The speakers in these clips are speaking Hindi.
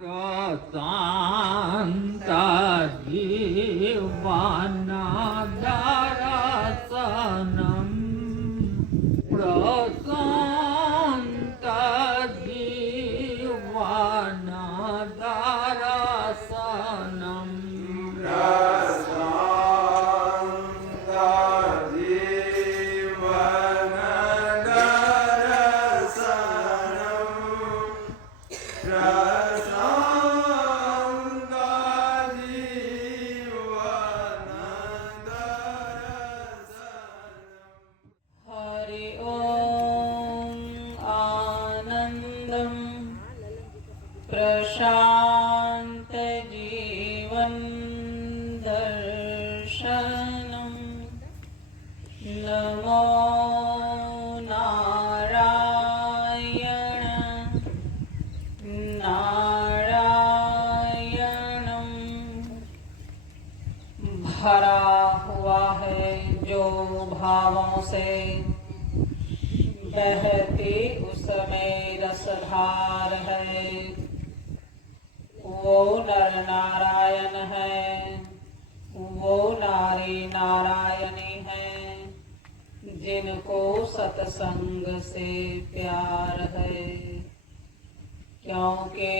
प्रशान्तजीवनदरसनं प्रशान्तजीवनदरसनं हरि ओम आनंदम प्रशांत जीवन दर्शनम नमो नारायण नारायणम भरा हुआ है जो भावों से बहती उसमें रसधार है, वो नर नारायण है, वो नारी नारायणी है, जिनको सत्संग से प्यार है। क्योंकि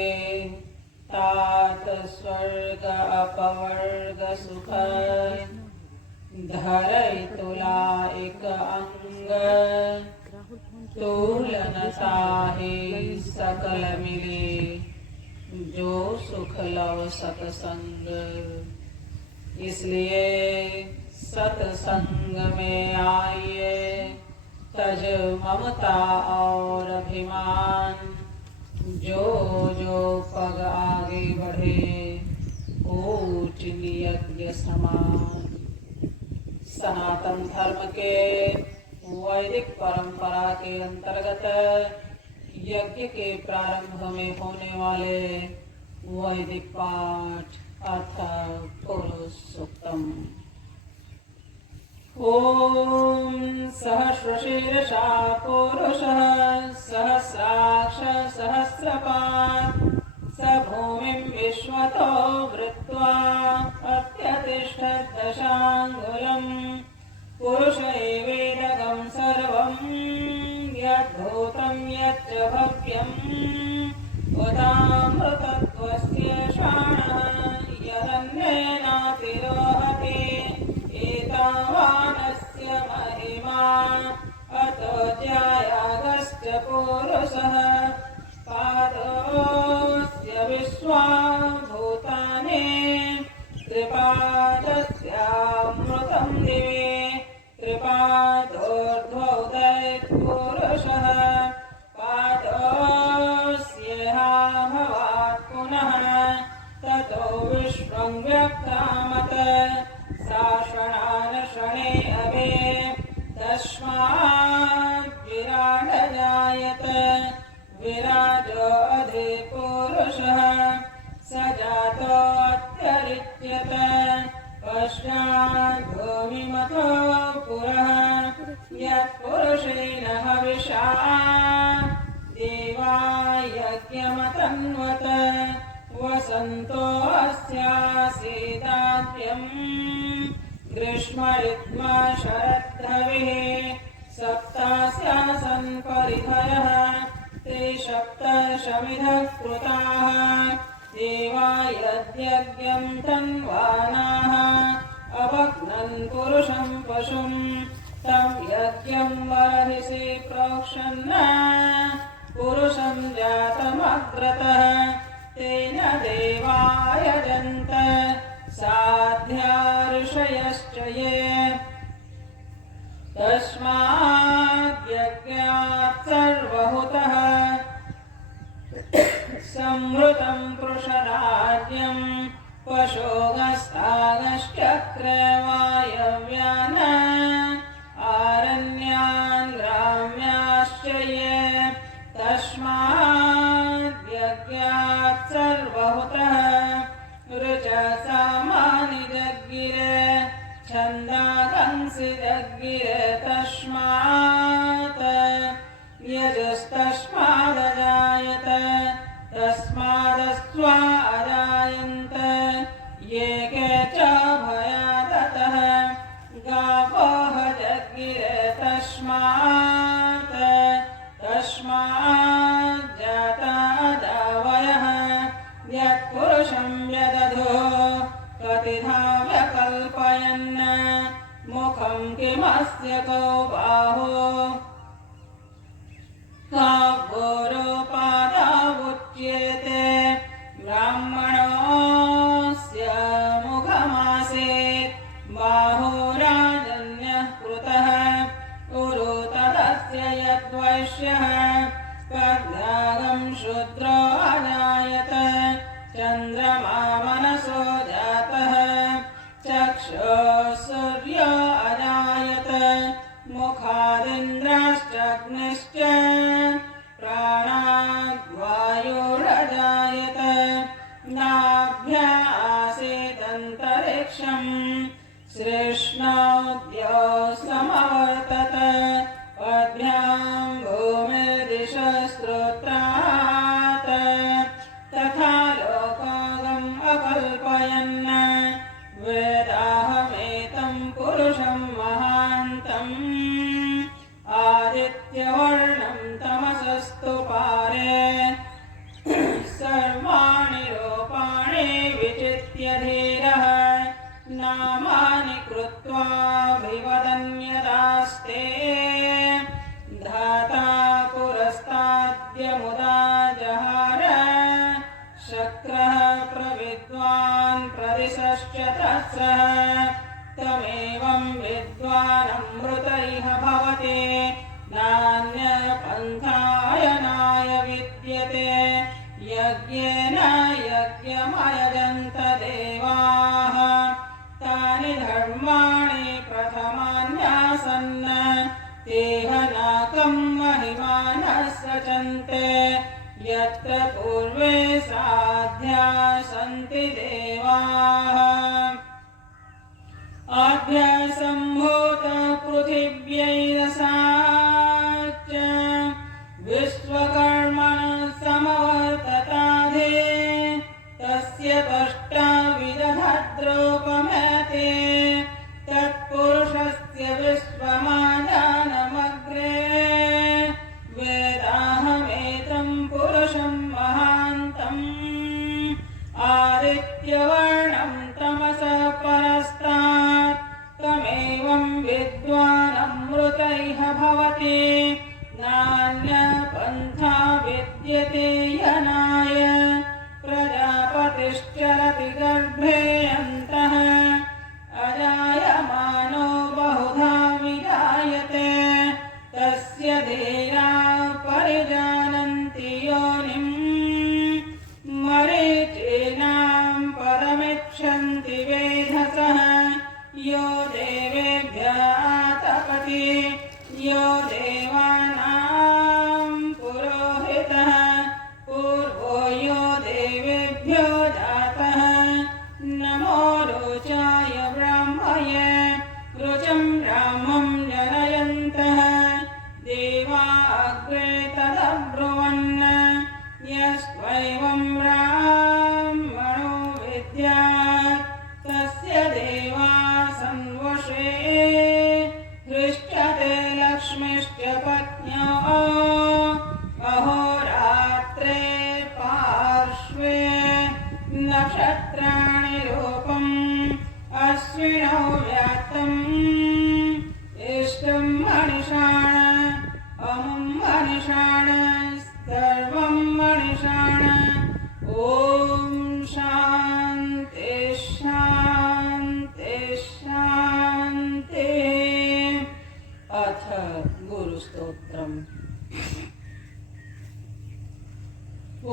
तात स्वर्ग अपवर्ग सुख धरई तुला एक अंग तूलन साहे सकल मिले जो सुख लव सत्संग। इसलिए सत्संग में आइए, तज ममता और अभिमान, जो जो पग आगे बढ़े ऊंच नियज्ञ समान। सनातन धर्म के वैदिक परंपरा के अंतर्गत यज्ञ के प्रारंभ में होने वाले वैदिक पाठ अर्थात पुरुष सूक्तम। ओम सहस्रशीर्षा पुरुषः सहस्राक्ष सहस्रपात् स भूमिं विश्वतो वृत्वा अत्यतिष्ठत् दशाङ्गुलम्। पुरुष एवेदगं सर्वं यद्भूतं यच्च भव्यम् उदामृतत्वस्य शाणः यदन्येनातिरोहति एतावानस्य महिमा अतो ज्यायागश्च पुरुषः पादोऽस्य विश्वाभूतानि त्रिपादस्यामृतं दिवे त्रिपादोर्ध्वोदयत्पुरुषः पादोऽस्येहा भवात् पुनः ततो विश्वं व्यक्तामत शासनानशने अभे तस्माद् विराड जायत विराजो अधि पुरुषः स जातो अत्यरिच्यत पश्चात् भूमिमतो पुरः यत्पुरुषेण हविषा देवा यज्ञमतन्वत वसन्तो अस्यासीदाद्यम् ग्रीष्म ऋत्म शरद्धविः सप्तास्यासन् परिधयः ते सप्तशमिधः कृताः देवा यद्यज्ञं तन्वानाः अभग्नन् पुरुषं पशुं तं यज्ञं बर्हिषि प्रोक्षन् पुरुषं जातमग्रतः तेन देवा यजन्त साध्या ऋषयश्च ये तस्माद् यज्ञात् सर्वहुतः संवृतं पुरुषराज्यं पशोगस्तागश्चक्र वायव्यान् आरण्यान् ग्राम्याश्च ये तस्माद् यज्ञात् सर्वहुतः ऋचसामानि जग्गिरे छन्दागंसि जग्गिरे तस्मात् यजस्तस्मादजायत तस्मादस्व भूत्वा अजायन्त ये के च भयादतः गावः जज्ञिरे तस्मात् जाता अदावयः यत्पुरुषं व्यदधो कतिधा व्यकल्पयन् मुखं किमस्य कौ बाहो काव्योरोपादावुच्येते ब्राह्मणोऽस्य मुखमासीत् बाहो राजन्यः कृतः उरु तदस्य यद्वैश्यः स्पर्धागं शूद्रो अजायत चन्द्रमा मनसो जातः चक्षुः सूर्यो अजायत मुखादिन्द्रश्चाग्निश्च प्राणाद्वायुरजायत नाभ्या आसीदन्तरिक्षं सृष्णोद्यो समवर्तत पद्भ्यां भूमिर्दिशस्त्रोत्रात् तथा लोकागम् अकल्पयन् वेदाहमेतं पुरुषं महान्तम् आदित्यवर्णं तमसस्तु पारे सर्वाणि रूपाणि विचित्य धीरः नामानि कृत्वाभिवदन्यदास्ते धाता पुरस्ताद्यमुदा जहार शक्रः प्रविद्वान् प्रदिशश्च तत्सः तमेवं विद्वानमृतैः भवति नान्यपन्थायनाय विद्यते यज्ञेन यज्ञमयजन्त देवाः तानि धर्माणि प्रथमान्यासन् तेह नाकं महिमानः सचन्ते यत्र पूर्वे साध्या सन्ति देवाः आभ्यसम्भूत पृथिव्यैरसाच्च विश्वकर्मणः समवर्तताधे तस्य त्वष्टाविदधद्रूपमेते तत्पुरुषस्य विश्वमाजानमग्रे वेदाहमेतं पुरुषं महान्तम् आदित्यवर्णं तमसः परस्तात् तमेवं विद्वानमृतैः भवति नान्यपन्था विद्यते यनाय प्रजापतिश्चरति गर्भे अन्तः अजायमानो बहुधा विजायते तस्य धीरा परिजानन्ति योनिम् मरीचीनां पदमिच्छन्ति वेधसः यो देवेभ्यः तपति यो देवानां पुरोहितः पूर्वो यो देवेभ्यो जातः नमो रोचाय ब्राह्मये रुचं रामं जनयन्तः देवा अग्रे तदब्रुवन् यस्त्वैवं ब्राह्मणो विद्यात् तस्य देवा संवशे हृष्यते लक्ष्मीश्च पत्न्यो अहोरात्रे पार्श्वे नक्षत्राणि रूपम् अश्विनौ व्यात्तम् इष्टं मणिषाण अमुं मणिषाण सर्वं मणिषाण ॐ शान्ति शान्ति शान्ति। अथ गुरुस्तोत्रम्। ॐ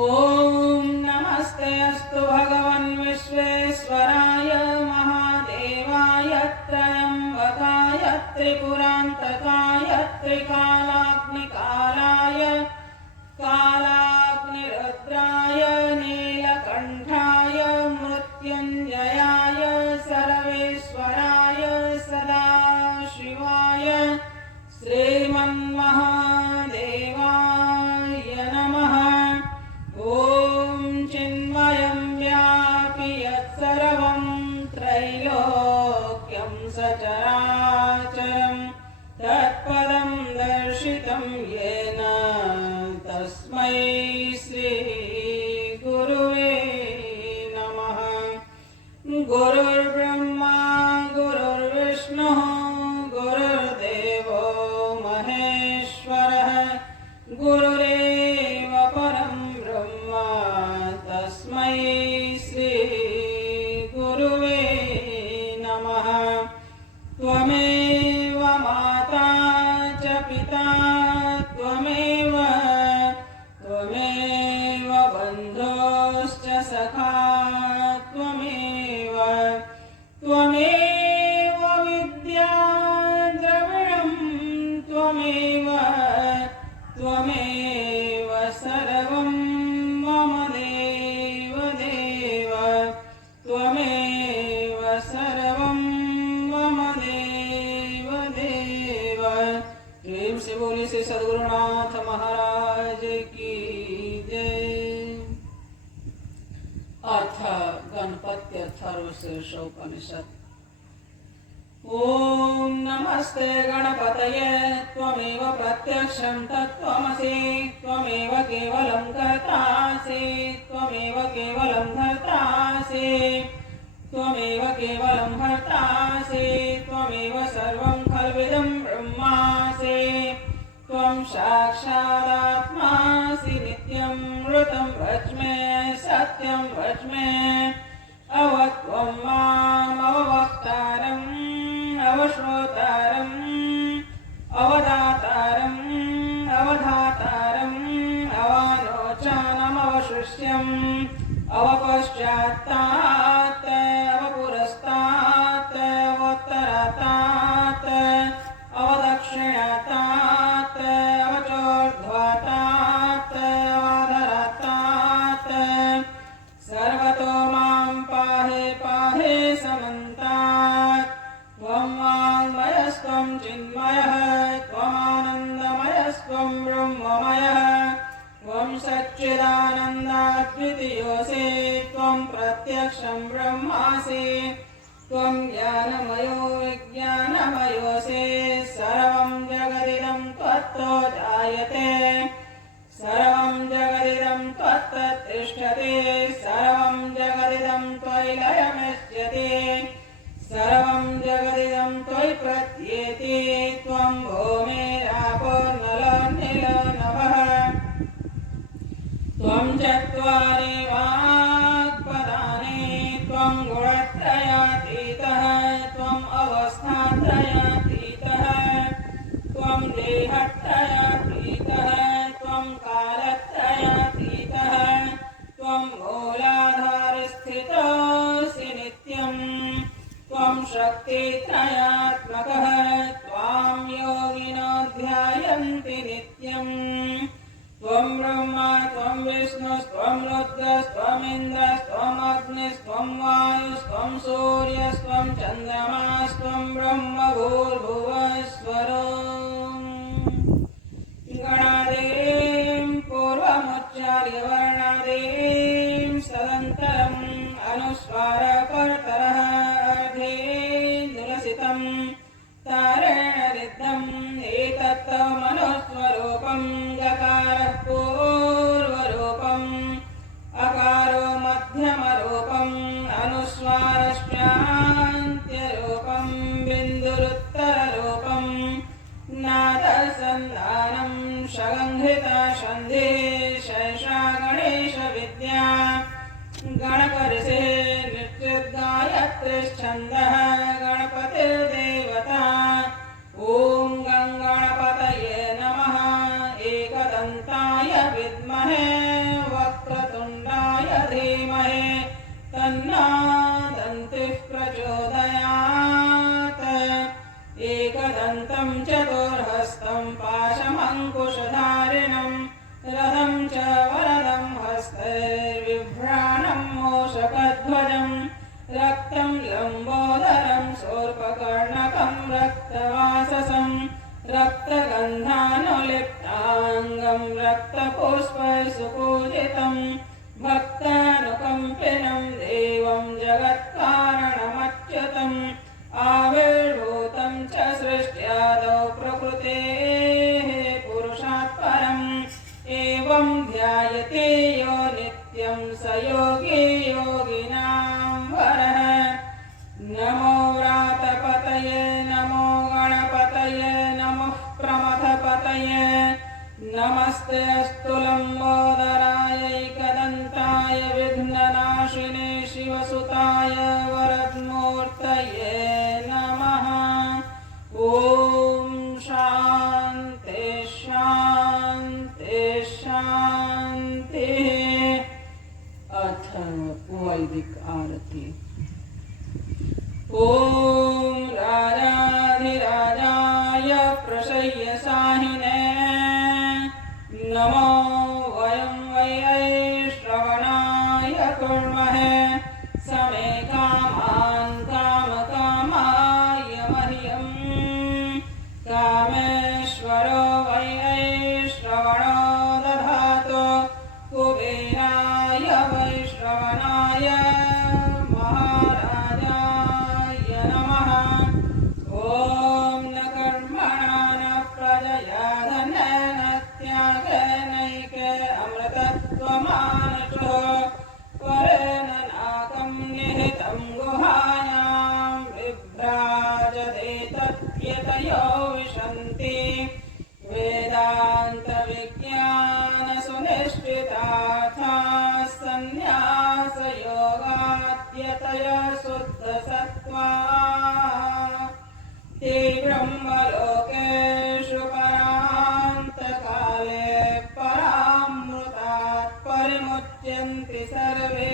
नमस्ते अस्तु भगवन् विश्वेश्वराय महादेवाय त्र्यम्बकाय त्रिपुरान्तकाय त्रिकालाग्निकालाय कालाग्निरुद्राय नीलकण्ठाय मृत्युञ्जयाय सर्वेश्वराय सदाशिवाय श्रीमन्महादेवाय नमः। ॐ चिन्मय सखा त्वमेव त्वमेव विद्या द्रविणं त्वमेव त्वमेव सर्वं मम देव देव त्वमेव सर्वं मम देव देव। प्रेम से बोली से सद्गुरुनाथ महाराज की जय। अथ गणपत्यर्थशीर्षोपनिषद। ओम नमस्ते गणपतये त्वमेव प्रत्यक्षं तत्त्वमसि त्वमेव केवलं कर्तासि त्वमेव केवलं भर्तासि त्वमेव केवलं भर्तासि त्वमेव सर्वं खल्विदं ब्रह्मासि त्वं साक्षादात्मासि नित्यं ऋतं व्रज मे सत्यं व्रज मे अवत्वं माम् अववक्तारम् अवश्रोतारम् अवदातारम् अवधातारम् अवालोचनम् अवशिष्यम् अवपश्चात्तात् अवपुरस्तात् अवोत्तरातात् अवदक्षिणातात् अवचोर्ध्वातात् अवाधरातात् सर्वतो मां पाहि पाहि समन्तात्। त्वं वाङ्मयस्त्वं चिन्मयः त्वमानन्दमयस्त्वं ब्रह्ममयः त्वं सच्चिदानन्दाद्वितीयोऽसि त्वं प्रत्यक्षं ब्रह्मासि त्वं ज्ञानमयो विज्ञानमयोऽसि सर्वं जगदिदं त्वत्तो जायते सर्वं जगदिदं त्वत्तिष्ठति सर्वं जगदिदं त्वयि लयमिष्यति सर्वं जगदिदं त्वयि प्रत्येति त्वं भूमिरापो नलो नीलो नभः त्वं चत्वारि वाक्पदानि त्वं गुणत्रयातीतः त्वम् अवस्थात्रयातीतः त्वं देहत्रयातीतः त्वं कालत्रयातीतः त्वं मूलाधारस्थितोऽसि नित्यम् त्वं शक्तित्रयात्मकः त्वां योगिनो ध्यायन्ति नित्यम् त्वं ब्रह्मा त्वं विष्णुस्त्वं रुद्रस्त्वमिन्द्रस्त्वम् अग्निस्त्वं वायुस्त्वं सूर्यस्त्वं चन्द्रमास्त्वं ब्रह्म भूर्भुवस्वरम्। गणादेवीं पूर्वमुच्चार्य वर्णादेवीं सदन्तरम् अनुस्वारकर्तरः अर्धेन्दुलसितं तारेण रिद्धम् एतत् मनुस्वरूपं गकारः पूर्वरूपम् अकारो मध्यमरूपम् अनुस्वारश्चान्त्यरूपम् बिन्दुरुत्तररूपम् नादसन्धानं षगङ्घिता सन्धि शैषा गणेशविद्या गणकर्षे निश्चिद्गायत्रीश्छन्दः गणपतिर्देवता। ॐ गणपतये नमः। एकदन्ताय विद्महे वक्रतुण्डाय धीमहि तन्नो दन्तिः प्रचोदयात्। एकदन्तं चतुर्हस्तं पाशमङ्कुशधारिणं रथं च वरदं हस्तैर्बिभ्राणं मूषकध्वजं रक्तं लम्बोदरं शूर्पकर्णकं रक्तवाससं रक्तगन्धानुलिप्ताङ्गं रक्तपुष्पैः सुपूजितं भक्तानुकम्पिनं देवं जगत्कारणमच्युतम् आविर्भूतं च सृष्ट्यादौ प्रकृतेः पुरुषात् परम् एवं ध्यायते यो नित्यं स योगी योगिनां वरः। नमो व्रातपतये नमो गणपतये नमः प्रमथपतये नमस्ते अस्तु लम्बोदरायैकदन्ताय विघ्ननाशिने शिवसुताय वरदमूर्तये नमः। ॐ शान्ति शान्ति शान्तिः। अथ वैदिक आरती। ओम राजाधिराजाय प्रसह्यसाहिने नमो वयं वै श्रवणाय कुर्महे समे कामान् कामकामाय मह्यं कामेश्वरो वै श्रवणो दधातु कुबेराय वै श्रवणाय महाराजाय नमः। ॐ न कर्मणा न प्रजया धनेन त्यागेनैके अमृतत्वमानशो परेण नाकं निहितं गुहायां विभ्राजते तद्यतयो विशन्ति वेदान्तविज्ञानसुनिश्चितार्थाः सन्न्यासयोगाद्यतयः शुद्धसत्त्वाः ते ब्रह्मलोकेषु परान्तकाले परामृतात् परिमुच्यन्ति सर्वे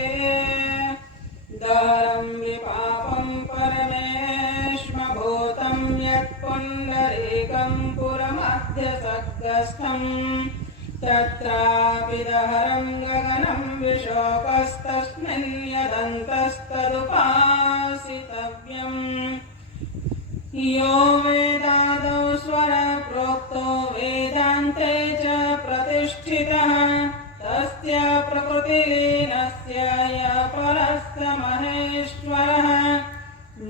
दहरं विपापं परमेष्मभूतं यत्पुण्डरीकं पुरमध्यसद्गस्थं तत्रापि दहरं गगनं विशोकस्तस्मिन् यदन्तस्तदुपासितव्यम् यो वेदादौ स्वरप्रोक्तो वेदान्ते च प्रतिष्ठितः तस्य प्रकृतिलीनस्य यः परस्य महेश्वरः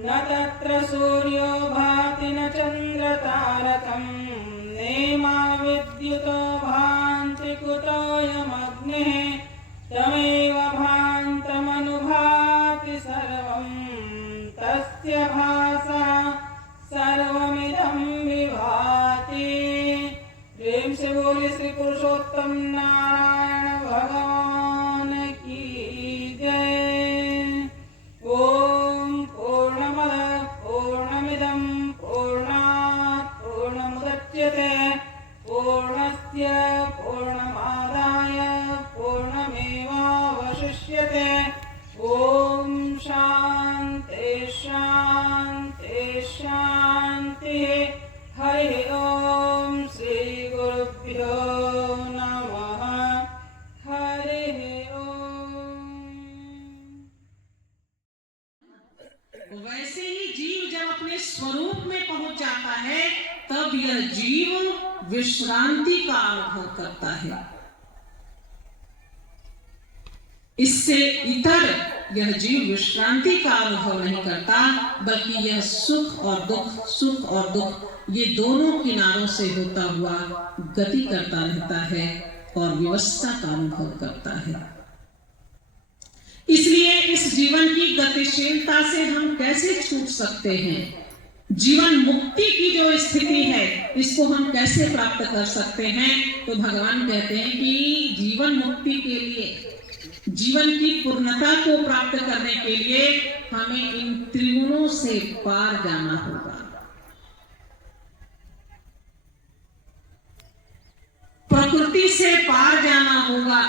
न तत्र सूर्यो भाति न चन्द्रतारकं नेमा विद्युतो भान्ति कुतोऽयमग्निः तमेव भान्तमनुभाति सर्वं तस्य भासा सर्वमिदं विभाति। प्रेम से बोले श्री पुरुषोत्तम नारायण भगवान की जय। ओम पूर्णमद पूर्णमिदं पूर्णात् पूर्णमुदच्यते पूर्णस्य पूर्णमादाय पूर्णमेवावशिष्यते। ओम शान्ति शान्ति शान्तिः। हरि ओम श्री गुरुभ्यो नमः। हरि ओम। वैसे ही जीव जब अपने स्वरूप में पहुंच जाता है तब यह जीव विश्रांति का अनुभव करता है। इससे इतर यह जीव विश्रांति का अनुभव नहीं करता, बल्कि यह सुख और दुख ये दोनों किनारों से होता हुआ गति करता रहता है और विवस्था का अनुभव करता है। इसलिए इस जीवन की गतिशीलता से हम कैसे छूट सकते हैं? जीवन मुक्ति की जो स्थिति है इसको हम कैसे प्राप्त कर सकते हैं? तो भगवान कहते हैं कि जीवन मुक्ति के लिए, जीवन की पूर्णता को प्राप्त करने के लिए हमें इन त्रिगुणों से पार जाना होगा। प्रकृति से पार जाना होगा।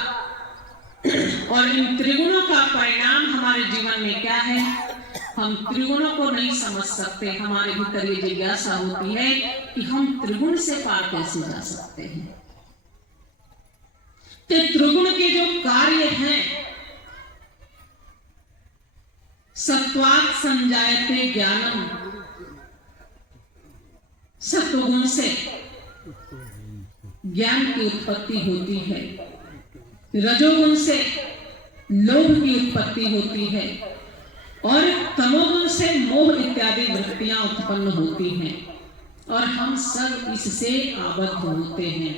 और इन त्रिगुणों का परिणाम हमारे जीवन में क्या है? हम त्रिगुणों को नहीं समझ सकते। हमारे भीतर ये जिज्ञासा होती है कि हम त्रिगुण से पार कैसे जा सकते हैं। तो त्रिगुण के जो कार्य हैं, सत्वात् संजायते ज्ञानम, सत्वगुण से ज्ञान की उत्पत्ति होती है, रजोगुण से लोभ की उत्पत्ति होती है और तमोगुण से मोह इत्यादि वृत्तियां उत्पन्न होती हैं और हम सब इससे आबद्ध होते हैं।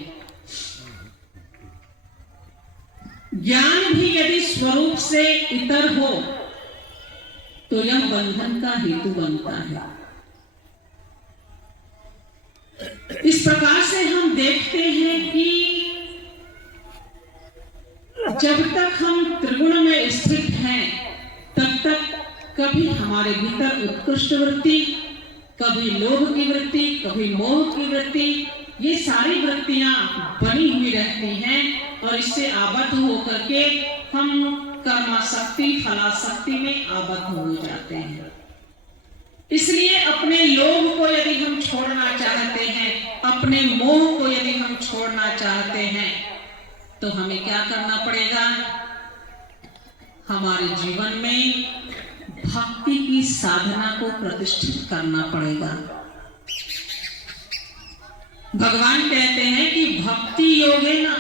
ज्ञान भी यदि स्वरूप से इतर हो तो यह बंधन का हेतु बनता है। इस प्रकार से हम देखते हैं कि जब तक हम त्रिगुण में स्थित हैं तब तक कभी हमारे भीतर उत्कृष्ट वृत्ति, कभी लोभ की वृत्ति, कभी मोह की वृत्ति, ये सारी वृत्तियां बनी हुई रहती हैं और इससे आबद्ध होकर के हम कर्माशक्ति फलाशक्ति में आबद्ध हो जाते हैं। इसलिए अपने लोभ को यदि हम छोड़ना चाहते हैं, अपने मोह को यदि हम छोड़ना चाहते हैं, तो हमें क्या करना पड़ेगा? हमारे जीवन में भक्ति की साधना को प्रतिष्ठित करना पड़ेगा। भगवान कहते हैं कि भक्ति योगेन,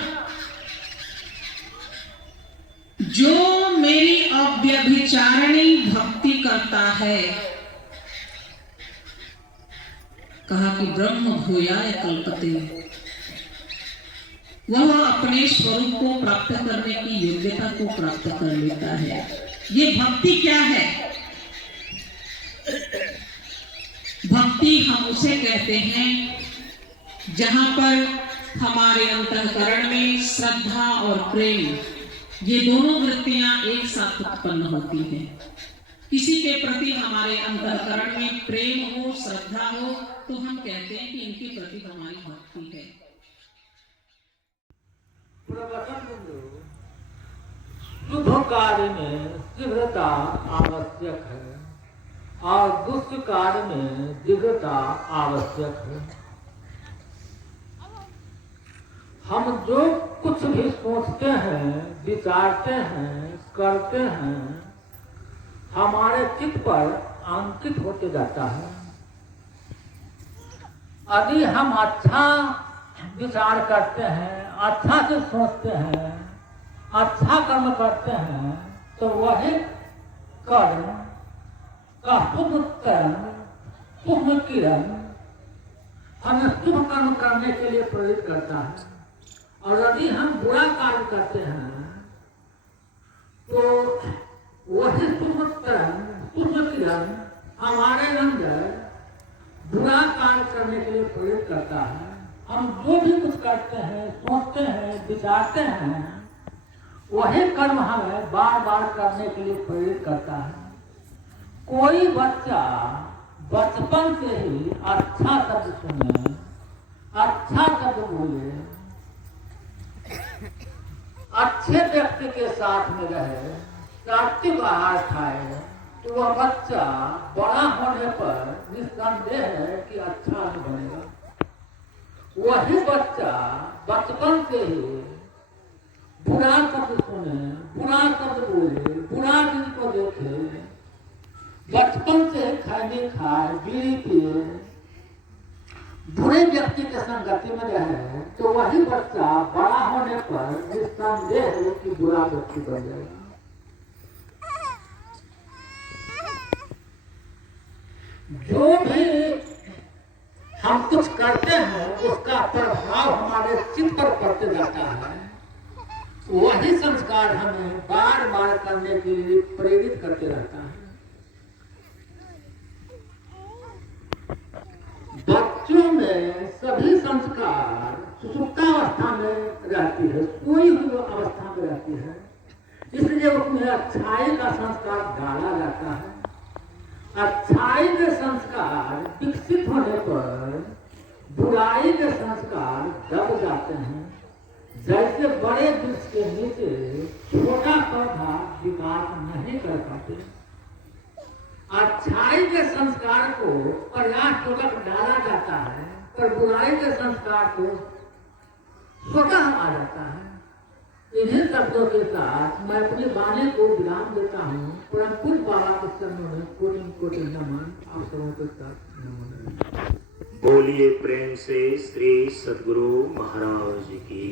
जो मेरी अव्यभिचारिणी भक्ति करता है, कहा कि ब्रह्म भूयाय कल्पते, वह अपने स्वरूप को प्राप्त करने की योग्यता को प्राप्त कर लेता है। ये भक्ति क्या है? भक्ति हम उसे कहते हैं जहां पर हमारे अंतःकरण में श्रद्धा और प्रेम, ये दोनों वृत्तियां एक साथ उत्पन्न होती हैं। किसी के प्रति हमारे अंतःकरण में प्रेम हो, श्रद्धा हो, तो हम कहते हैं कि इनके प्रति हमारी भक्ति है। शुभ कार्य में शीघ्रता आवश्यक है और दुष्ट कार्य में शीघ्रता आवश्यक है। हम जो कुछ भी सोचते हैं, विचारते हैं, करते हैं, हमारे चित्त पर अंकित होते जाता है। यदि हम अच्छा विचार करते हैं, अच्छा से सोचते हैं, अच्छा कर्म करते हैं, तो वही कर्म का शुभ कर्म, शुभ किरण हमें शुभ कर्म करने के लिए प्रेरित करता है। और यदि हम बुरा कार्य करते हैं, तो वही शुभ कर्म, शुभ किरण हमारे अंदर बुरा कार्य करने के लिए प्रेरित करता है। हम जो भी कुछ करते हैं, सोचते हैं, विचारते हैं, वही कर्म हमें बार बार करने के लिए प्रेरित करता है। कोई बच्चा बचपन से ही अच्छा शब्द सुने, अच्छा शब्द बोले, अच्छे व्यक्ति के साथ में रहे, सात्विक आहार खाए, तो वह बच्चा बड़ा होने पर निस्संदेह है कि अच्छा नहीं बनेगा। वही बच्चा बचपन से ही बुरा शब्द सुने, बुरा शब्द बोले, बुरा चीज को देखे, बचपन से खैनी खाए, बीड़ी पिए, बुरे व्यक्ति के संगति में रहे, तो वही बच्चा बड़ा होने पर निस्संदेह है कि बुरा व्यक्ति बन जाएगा। जो भी हम कुछ करते हैं, उसका प्रभाव हमारे चित्त पर पड़ते जाता है। वही संस्कार हमें बार बार करने के लिए प्रेरित करते रहता है। बच्चों में सभी संस्कार सुसुप्तावस्था में रहती है, सोई हुई अवस्था में रहती है, इसलिए उसमें अच्छाई का संस्कार डाला जाता है। अच्छाई के संस्कार विकसित होने पर बुराई के संस्कार दब जाते हैं। जैसे बड़े वृक्ष के नीचे छोटा पौधा विकास नहीं कर पाते, अच्छाई के संस्कार को प्रयास पूर्वक डाला जाता है, पर बुराई के संस्कार को स्वतः आ जाता है। इन्हीं शब्दों के साथ मैं अपनी वाणी को विराम देता हूँ। परम पूज्य बाबा के चरणों में कोटि कोटि नमन। आप सबों के साथ नमन। बोलिए प्रेम से श्री सद्गुरु महाराज की।